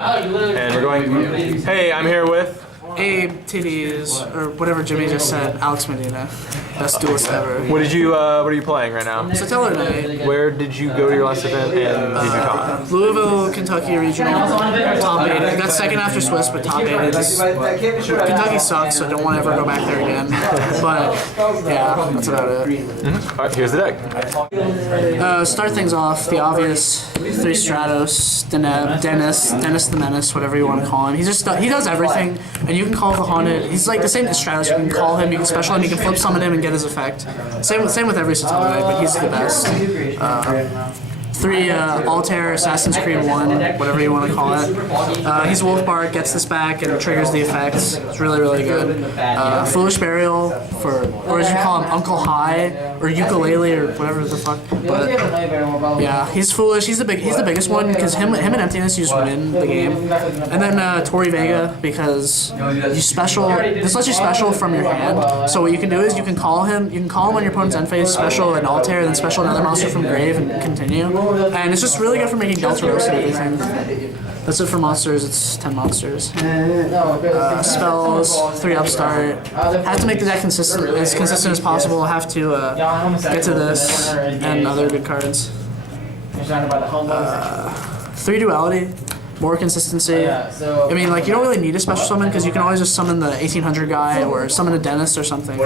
And we're going, hey, I'm here with... Abe, Titties, or whatever Jimmy just said, Alex Medina. Best duelist ever. What are you playing right now? Satellerknights. Where did you go to your last event and did you talk? Louisville, Kentucky regional, top 8. I got second after Swiss, but top 8. Kentucky sucks, so I don't want to ever go back there again. But, yeah, that's about it. Alright, here's the deck. Start things off, the obvious 3 Stratos, Dennis the Menace, whatever you want to call him. He does everything, and you can call the Haunted. He's like the same as Stratos. You can call him, you can special him, you can flip summon him and get his effect. Same with every Satellerknight, but he's the best. 3 Altair, Assassin's Creed 1, whatever you want to call it. He's Wolf Bard, gets this back and triggers the effects. It's really, really good. Foolish Burial or as you call him, Uncle High or Ukulele or whatever the fuck. But yeah, he's foolish. He's the biggest one because him and Emptiness you just win the game. And then Tori Vega because this lets you special from your hand. So what you can do is you can call him on your opponent's end phase, special an Altair, and then special another monster from grave and continue. And it's just really good for making Delta Roast and everything. That's it for monsters, it's 10 monsters. Spells, 3 upstart. Have to make the deck as consistent as possible. Have to get to this and other good cards. 3 duality. More consistency. I mean, like, you don't really need a special summon because you can always just summon the 1800 guy or summon a dentist or something.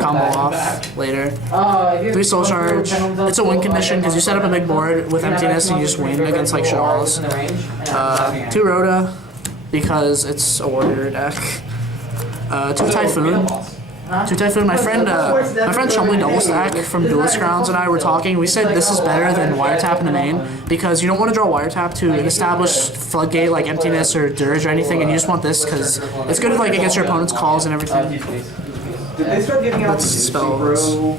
Combo off later. 3 soul charge. It's a win condition because you set up a big board with emptiness and you just win against like Shadals. 2 Rhoda because it's a warrior deck. 2 Typhoon. 2 Typhoon. My friend Chumley Double Stack from Duelist Grounds and I were talking. We said this is better than Wiretap in the main because you don't want to draw Wiretap to an established floodgate like Emptiness or Dirge or anything, and you just want this because it's good like against your opponent's calls and everything. Let's spells.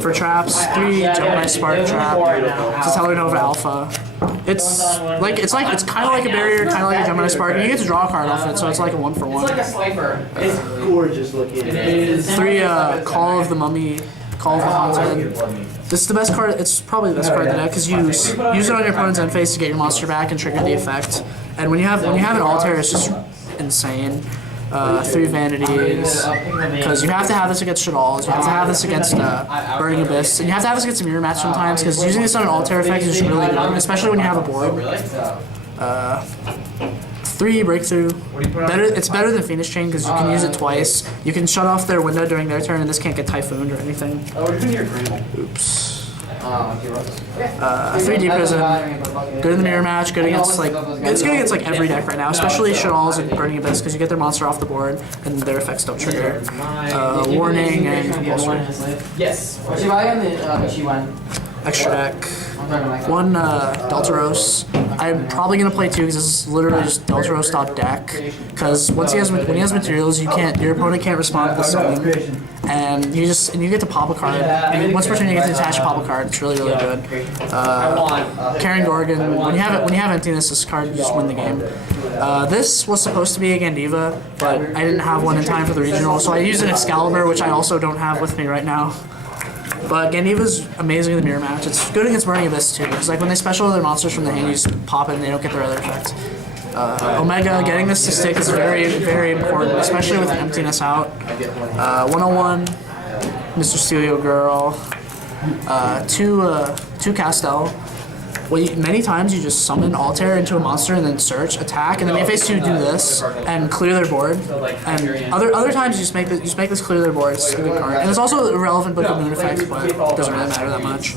For traps, 3 Gemini Spark Trap, Satellarknight Nova Alpha. It's kind of like a barrier, kind of like a Gemini Spark, and you get to draw a card off it, so it's like a 1-for-1. It's like a slifer. It's gorgeous looking. 3 Call of the Mummy, Call of the Haunted. This is the best card. It's probably the best card in the deck because you use it on your opponent's end phase to get your monster back and trigger the effect. And when you have an Altair, it's just insane. 3 Vanities, because you have to have this against Shadals, you have to have this against Burning Abyss, and you have to have this against a mirror match sometimes, because using this on an Altair effect is just really good, especially when you have a board. 3 Breakthrough. It's better than Phoenix Chain because you can use it twice. You can shut off their window during their turn, and this can't get Typhooned or anything. Oops. 3 Deep Prison, good in the mirror match, good against like every deck right now, especially Shadals and Burning Abyss because you get their monster off the board and their effects don't trigger. Warning and Compulsory. Yes. Extra deck. 1 Deltaros. I'm probably gonna play 2 because this is literally just Deltaros.deck. Because when he has materials, your opponent can't respond to the summon, and you get to pop a card. And once per turn you get to attach a pop a card. It's really good. Karen Gorgon. When you have emptiness, this card you just win the game. This was supposed to be a Gandiva, but I didn't have one in time for the regional, so I used an Excalibur, which I also don't have with me right now. But Gandiva's amazing in the mirror match. It's good against Burning Abyss too. It's like when they special their monsters from the hand, you just pop it and they don't get their other effects. Omega, getting this to stick is very, very important, especially with emptiness out. 101, Mr. Steelio Girl. 2 Castel. Many times you just summon Altair into a monster and then search, attack, and then phase 2 do this and clear their board. And other times you just make this clear their board. It's a good card. And it's also a relevant Book of Moon effect, but it doesn't really matter that much.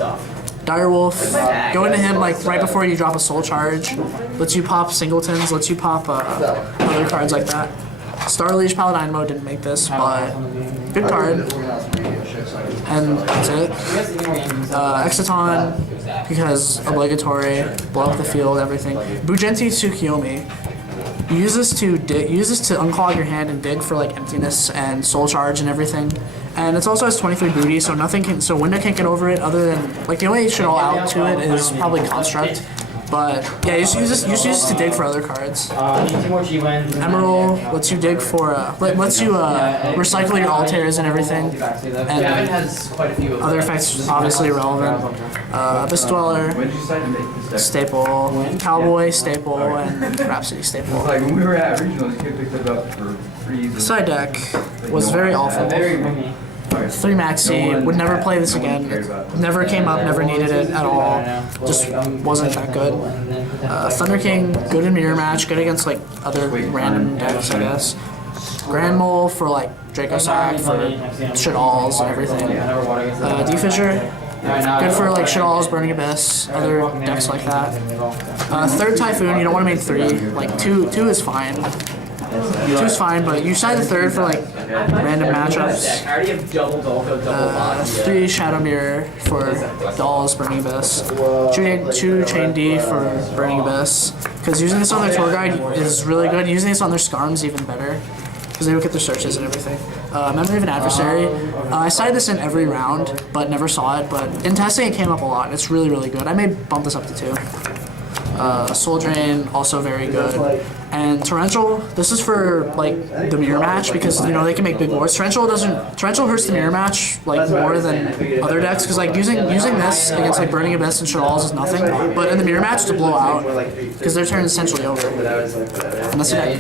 Direwolf, go into him like right before you drop a soul charge. Lets you pop singletons, lets you pop other cards like that. Starleash Paladin mode didn't make this, but good card. And that's it. Exciton, because obligatory, blow up the field, everything. Bujenti Tsukiyomi. Use this to unclog your hand and dig for like emptiness and soul charge and everything. And it also has 23 booty, so Winda can't get over it other than like the only shit all out to it is probably Construct. But yeah, you just use this to dig for other cards. Need 2 more G-Wins. Emerald lets you dig for lets you recycle your altars and everything, and has quite a few of other effects obviously irrelevant. Abyss Dweller, staple, Cowboy staple, and Rhapsody staple. Like when we were at regionals, you picked it up for free. Side deck was very awful. 3 maxi, would never play this again. It never came up, never needed it at all. Just wasn't that good. Thunder King, good in mirror match, good against like other random decks, I guess. Grand Mole for like Draco Sack, for shit alls and everything. D-Fissure, good for like shit alls, Burning Abyss, other decks like that. Third Typhoon, you don't want to main 3. Like 2 is fine. 2 is fine, but you side the 3rd for like random matchups. I already have double Dolphin, double box. 3 Shadow Mirror for Dolls, Burning Abyss. 2 Chain D for Burning Abyss. Because using this on their tour guide is really good. Using this on their Scarms even better. Because they look at their searches and everything. Memory of an Adversary. I sided this in every round, but never saw it. But in testing, it came up a lot. It's really, really good. I may bump this up to 2. Soul Drain, also very good. And Torrential, this is for like the mirror match because you know they can make big boards. Torrential hurts the mirror match like more than other decks because like using this against like Burning Abyss and Shadalls is nothing, but in the mirror match to blow out because their turn is essentially over. And that's the deck.